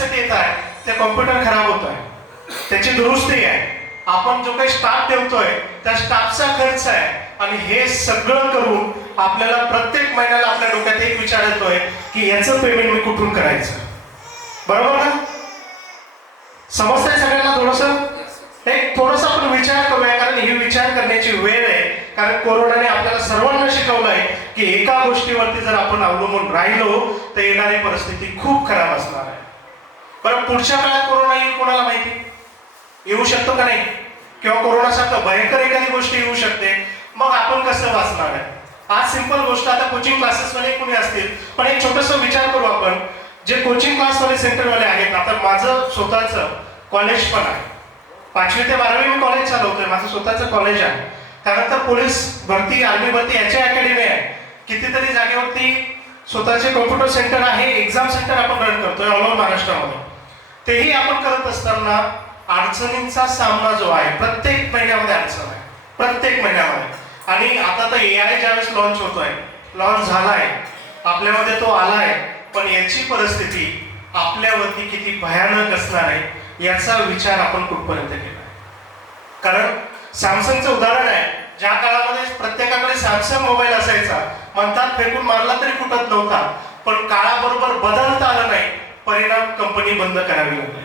कशासाठी येत आहे? ते कॉम्प्युटर खराब होत आहे, त्याची दुरुस्ती आहे, आपण जो काही स्टाफ ठेवतोय त्या स्टाफचा खर्च आहे, आणि हे सगळं करून आपल्याला प्रत्येक महिन्याला आपल्या डोक्यात एक विचार येतोय की याचं पेमेंट मी कुठून करायचं. बरोबर ना? समजतंय सगळ्यांना? थोडंसं आपण विचार करूया, कारण ही विचार करण्याची वेळ आहे. कारण कोरोनाने आपल्याला सर्वांना शिकवलंय की एका गोष्टीवरती जर आपण अवलंबून राहिलो तर येणारी परिस्थिती खूप खराब असणार आहे. बरं, पुढच्या काळात कोरोना येईल कोणाला माहिती? येऊ शकतो का नाही? किंवा कोरोनासारखं भयंकर एखादी गोष्ट येऊ शकते, मग आपण कसं वाचणार आहे? आज सिंपल गोष्ट, आता कोचिंग क्लासेसवाले कोणी असतील, पण एक छोटासा विचार करू आपण. जे कोचिंग क्लासवाले सेंटरवाले आहेत, आता माझं स्वतःचं कॉलेज पण आहे, 5वी ते 12वी मी कॉलेज चालवतोय, माझं स्वतःचं कॉलेज आहे. त्यानंतर पोलीस भरती, आर्मी भरती याची अकॅडमी आहे, कितीतरी जागेवरती स्वतःचे कॉम्प्युटर सेंटर आहे, एक्झाम सेंटर आपण रन करतोय ऑल ओव्हर महाराष्ट्रामध्ये. तेही आपण करत असताना अडचणींचा सामना जो आहे, प्रत्येक महिन्यामध्ये अडचण आहे, प्रत्येक महिन्यामध्ये. आणि आता तर AI ज्यावेळेस लॉन्च होतोय, लॉन्च झालाय, आपल्यामध्ये तो आलाय, पण याची परिस्थिती आपल्यावरती किती भयानक असणार आहे याचा विचार आपण कुठपर्यंत केला? कारण सॅमसंगचं उदाहरण आहे, ज्या काळामध्ये प्रत्येकाकडे सॅमसंग मोबाईल असायचा, म्हणतात फेकून मारला तरी फुटत नव्हता, पण काळाबरोबर बदलता आलं नाही, परिणाम कंपनी बंद करावी लागली.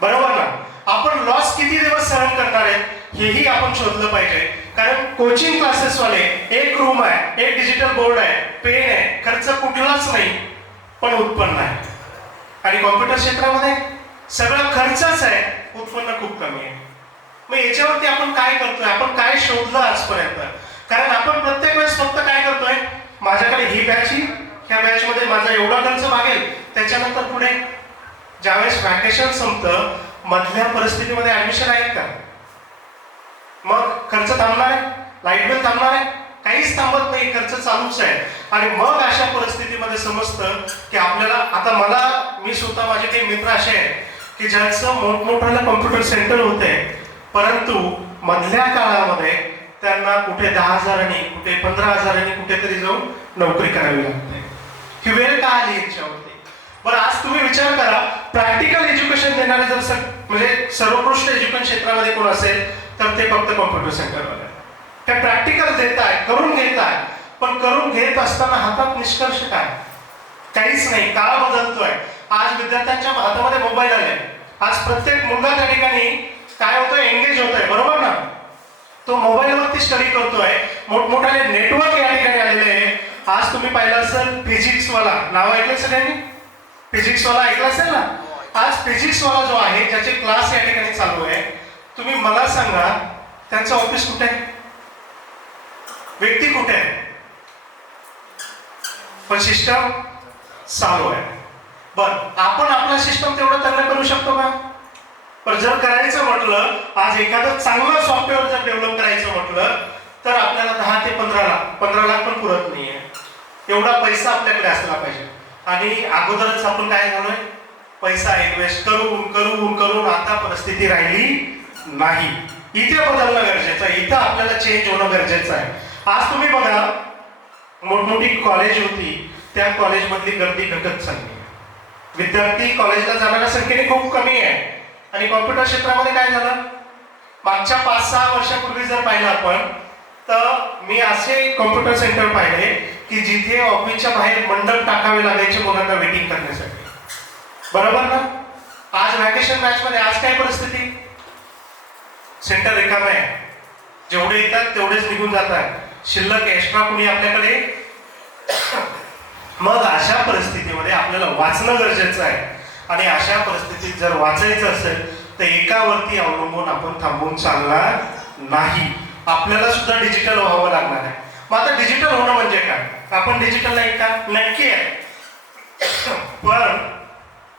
बरोबर ना? आपण लॉस किती दिवस सहन करणार आहेत हेही आपण शोधलं पाहिजे. कारण कोचिंग क्लासेसवाले, एक रूम आहे, एक डिजिटल बोर्ड आहे, पेन आहे, खर्च कुठलाच नाही, पण उत्पन्न आहे. आणि कॉम्प्युटर क्षेत्रामध्ये सगळं खर्चच आहे, उत्पन्न खूप कमी आहे. मग याच्यावरती आपण काय करतोय? आपण काय शोधलं आजपर्यंत? कारण आपण प्रत्येक वेळेस फक्त काय करतोय, माझ्याकडे ही बॅच ही, ह्या बॅच मध्ये माझा एवढा खर्च भागेल, त्याच्यानंतर पुढे ज्यावेळेस व्हॅकेशन संपतं, मधल्या परिस्थितीमध्ये ऍडमिशन आहेत का? मग खर्च थांबणार आहे? लाईट बिल थांबणार आहे? काहीच थांबत नाही, खर्च चालूच आहे. आणि मग अशा परिस्थितीमध्ये समजतं की आपल्याला, आता मी स्वतः, माझे काही मित्र असे आहेत की ज्यांचं मोठमोठ्याला कॉम्प्युटर सेंटर होते, परंतु मधल्या काळामध्ये त्यांना कुठे 10,000, कुठे 15,000 कुठेतरी जाऊन नोकरी करावी लागते. ही वेळ का आली याच्यावरती? बरं, आज तुम्ही विचार करा, प्रॅक्टिकल एज्युकेशन देणारे जर म्हणजे सर्वोत्कृष्ट एज्युकेशन क्षेत्रामध्ये कोण असेल तर ते फक्त कॉम्प्युटर सेंटरवाले. ते प्रॅक्टिकल देत आहे, करून घेत आहे, पण करून घेत असताना हातात निष्कर्ष काय? काहीच नाही. काळ बदलतोय. आज विद्यार्थ्यांच्या हातामध्ये मोबाईल आले, आज प्रत्येक मुलगा त्या ठिकाणी काय होतोय, एंगेज होतोय. बरोबर ना? तो मोबाईलवरती स्टडी करतोय, मोठमोठ्याने नेटवर्क या ठिकाणी आलेले आहे. आज तुम्ही पाहिलं असेल फिजिक्सवाला, नाव ऐकलं सगळ्यांनी? फिजिक्सवाला ऐकलं असेल ना? आज फिजिक्सवाला जो आहे, ज्याचे क्लास या ठिकाणी चालू आहे, तुम्ही मला सांगा त्यांचं ऑफिस कुठे आहे, व्यक्ती कुठे आहे, पण सिस्टम चालू आहे. बरं, आपण आपला सिस्टम तेवढं चांगलं करू शकतो का? पण जर करायचं म्हटलं, आज एखादं चांगलं सॉफ्टवेअर जर डेव्हलप करायचं म्हटलं तर आपल्याला 10 ते 15 लाख पण पुरत नाहीये. एवढा पैसा आपल्याकडे असला पाहिजे. आणि अगोदरच आपण काय झालोय, पैसा इन्व्हेस्ट करून करून करून आता परिस्थिती राहिली नाही. इथे बदलणं गरजेचं आहे, इथं आपल्याला चेंज होणं गरजेचं आहे. आज तुम्ही बघा, मोठमोठी कॉलेज होती, त्या कॉलेजमधली गर्दी घटत चालली. विद्यार्थी कॉलेजला जाणाऱ्या संख्येने खूप कमी आहे. आणि कॉम्प्युटर क्षेत्रामध्ये काय झालं, मागच्या 5-6 वर्षापूर्वी जर पाहिलं आपण, तर मी असे कॉम्प्युटर सेंटर पाहिले की जिथे ऑफिसच्या बाहेर मंडप टाकावे लागायचे मुलांना वेटिंग करण्यासाठी. बरोबर ना? आज व्हॅकेशन बॅच मध्ये आज काय परिस्थिती, सेंटर रिकामे आहे, जेवढे येतात तेवढेच निघून जातात, शिल्लक एक्स्ट्रा कुणी आपल्याकडे. मग अशा परिस्थितीमध्ये आपल्याला वाचणं गरजेचं आहे. आणि अशा परिस्थितीत जर वाचायचं असेल तर एकावरती अवलंबून आपण थांबून चालणार नाही. आपल्याला सुद्धा डिजिटल व्हावं लागणार आहे. मग आता डिजिटल होणं म्हणजे काय? आपण डिजिटल नाही का? नक्की आहे. पण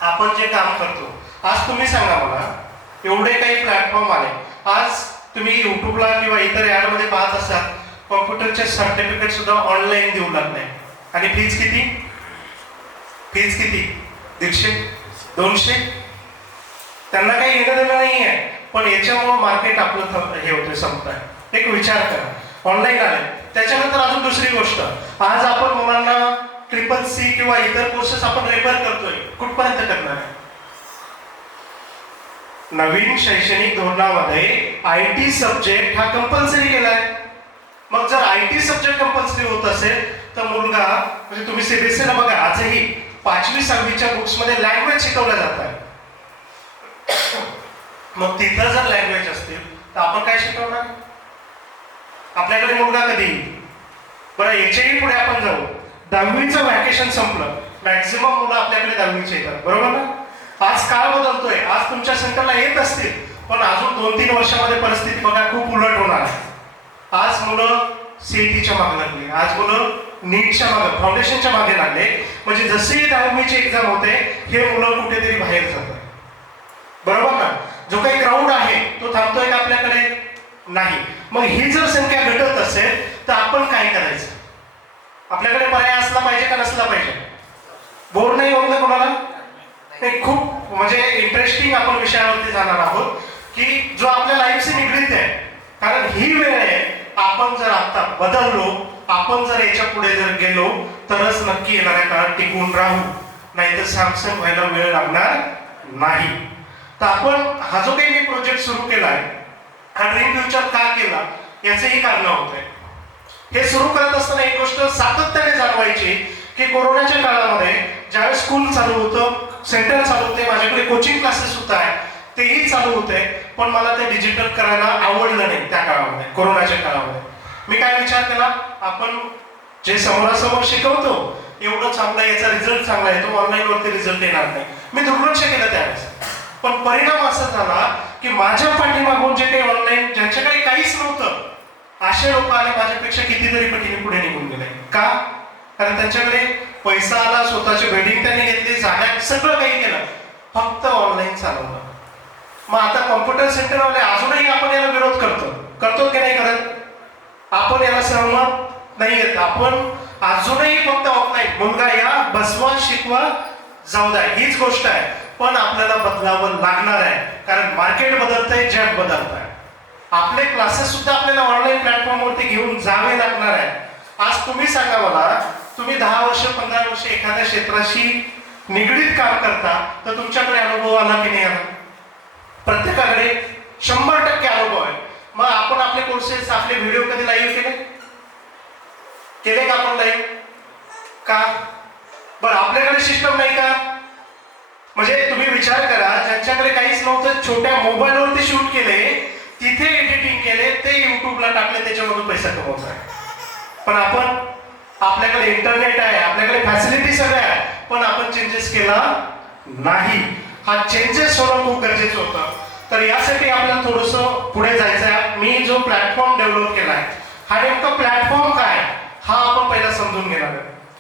आपण जे काम करतो, आज तुम्ही सांगा मला, एवढे काही प्लॅटफॉर्म आले, आज तुम्ही युट्यूबला किंवा इतर ॲडमध्ये पाहत असाल, कॉम्प्युटरचे सर्टिफिकेट सुद्धा ऑनलाईन देऊ लागले. आणि फीज किती? 150-200. त्यांना काही घेणं देणं नाही आहे, पण याच्यामुळे मार्केट आपलं हे होतं, संपत आहे. एक विचार करा, ऑनलाईन आले. त्याच्यानंतर अजून दुसरी गोष्ट, आज आपण मुलांना CCC किंवा इतर कोर्सेस आपण रेफर करतोय, कुठपर्यंत करणार आहे? नवीन शैक्षणिक धोरणामध्ये IT सब्जेक्ट हा कंपल्सरी केलाय. मग जर IT सब्जेक्ट कंपल्सरी होत असेल तर मुलगा म्हणजे तुम्ही CBSE ला बघा आजही 5वी 6वीच्या बुक्स मध्ये लँग्वेज शिकवल्या जातात. मग तिथं जर लँग्वेज असतील तर आपण काय शिकवणार? आपल्याकडे मुलगा कधी येईल? बरं याच्याही पुढे आपण जाऊ. 10वीचं व्हॅकेशन संपलं, मॅक्झिमम मुलं आपल्याकडे 10वीचे येतात, बरोबर ना? आज काळ बदलतोय, आज तुमच्या सेंटरला येत असतील पण अजून 2-3 वर्षामध्ये परिस्थिती बघा खूप उलट होणार आहे. आज मुलं CETच्या मागे लागली, आज मुलं नीटच्या मागे, फाउंडेशनच्या मागे लागले. म्हणजे जशी 10वीची एक्झाम होते हे मुलं कुठेतरी बाहेर जातात, बरोबर ना? जो काही क्राऊड आहे तो थांबतोय का आपल्याकडे? नाही. मग ही जर संख्या घटत असेल तर आपण काय करायचं? आपल्याकडे पर्याय असला पाहिजे का नसला पाहिजे? बोर नाही होत ना कोणाला? हे खूप म्हणजे इंटरेस्टिंग आपण विषयावरती जाणार आहोत की जो आपल्या लाईफशी निगडीत आहे. कारण ही वेळ आहे, आपण जर आता बदललो, आपण जर याच्या पुढे जर गेलो तरच नक्की येणाऱ्या काळात टिकून राहू, नाहीतर सॅमसंग व्हायला वेळ लागणार नाही. तर आपण हा जो काही मी प्रोजेक्ट सुरू केला आहे हा ड्रीम फ्युचर का केला याचंही कारण होतंय. हे सुरू करत असताना एक गोष्ट सातत्याने जाणवायची की कोरोनाच्या काळामध्ये ज्यावेळेस स्कूल चालू होतं, सेंटर चालू होते, माझ्याकडे कोचिंग क्लासेस सुद्धा आहे, तेही चालू होते, पण मला ते डिजिटल करायला आवडलं नाही. त्या काळामध्ये, कोरोनाच्या काळामध्ये मी काय विचार केला, आपण जे समोरासमोर शिकवतो एवढं चांगलं, याचा रिझल्ट चांगला आहे, तो ऑनलाईन वरती रिझल्ट येणार नाही, मी दुर्लक्ष केलं त्यावेळेस. पण परिणाम असा झाला की माझ्या पाठीमागून जे काही ऑनलाईन ज्यांच्याकडे काहीच नव्हतं असे लोक आले माझ्यापेक्षा कितीतरी पटीने पुढे निघून गेले. का? कारण त्यांच्याकडे पैसा आला, स्वतःची बिल्डिंग त्यांनी घेतली, जागा सगळं काही केलं, फक्त ऑनलाईन चालवलं. मग आता कॉम्प्युटर सेंटरवाले अजूनही आपण याला विरोध करतो की नाही करत? आपण याला सहमत नाही येत. आपण अजूनही फक्त ऑफलाईन, मुलगा या, बसवा, शिकवा, जाऊ द्या, हीच गोष्ट आहे. पण आपल्याला बदलावं लागणार आहे, कारण मार्केट बदलतंय, जग बदलतंय. आपले क्लासेस सुद्धा आपल्याला ऑनलाईन प्लॅटफॉर्मवरती घेऊन जावे लागणार आहे. आज तुम्ही सांगा मला, तुम्ही 10 वर्ष 15 वर्ष एखाद्या क्षेत्राशी निगडीत काम करता तर तुमच्याकडे अनुभव आला की नाही आला? प्रत्येकाकडे 100% अनुभव आहे. मग आपण आपले कोर्सेस, आपले व्हिडिओ कधी लाईव्ह केले का आपण लाईव्ह? का? बरं आपल्याकडे सिस्टम नाही का? म्हणजे तुम्ही विचार करा, ज्यांच्याकडे काहीच नव्हतं छोट्या मोबाईलवरती शूट केले, तिथे एडिटिंग केले, ते युट्यूबला टाकले, त्याच्यामधून पैसा कमवत आहे. पण आपण, आपल्याकडे इंटरनेट आहे, आपल्याकडे फॅसिलिटी सगळ्या आहे, पण आपण चेंजेस केला नाही. हा चेंजेस होणं खूप गरजेचं होतं. तर यासाठी आपल्याला थोडंसं पुढे जायचं आहे. मी जो प्लॅटफॉर्म डेव्हलप केला आहे हा नेमका प्लॅटफॉर्म काय हा आपण पहिला समजून घेणार आहे.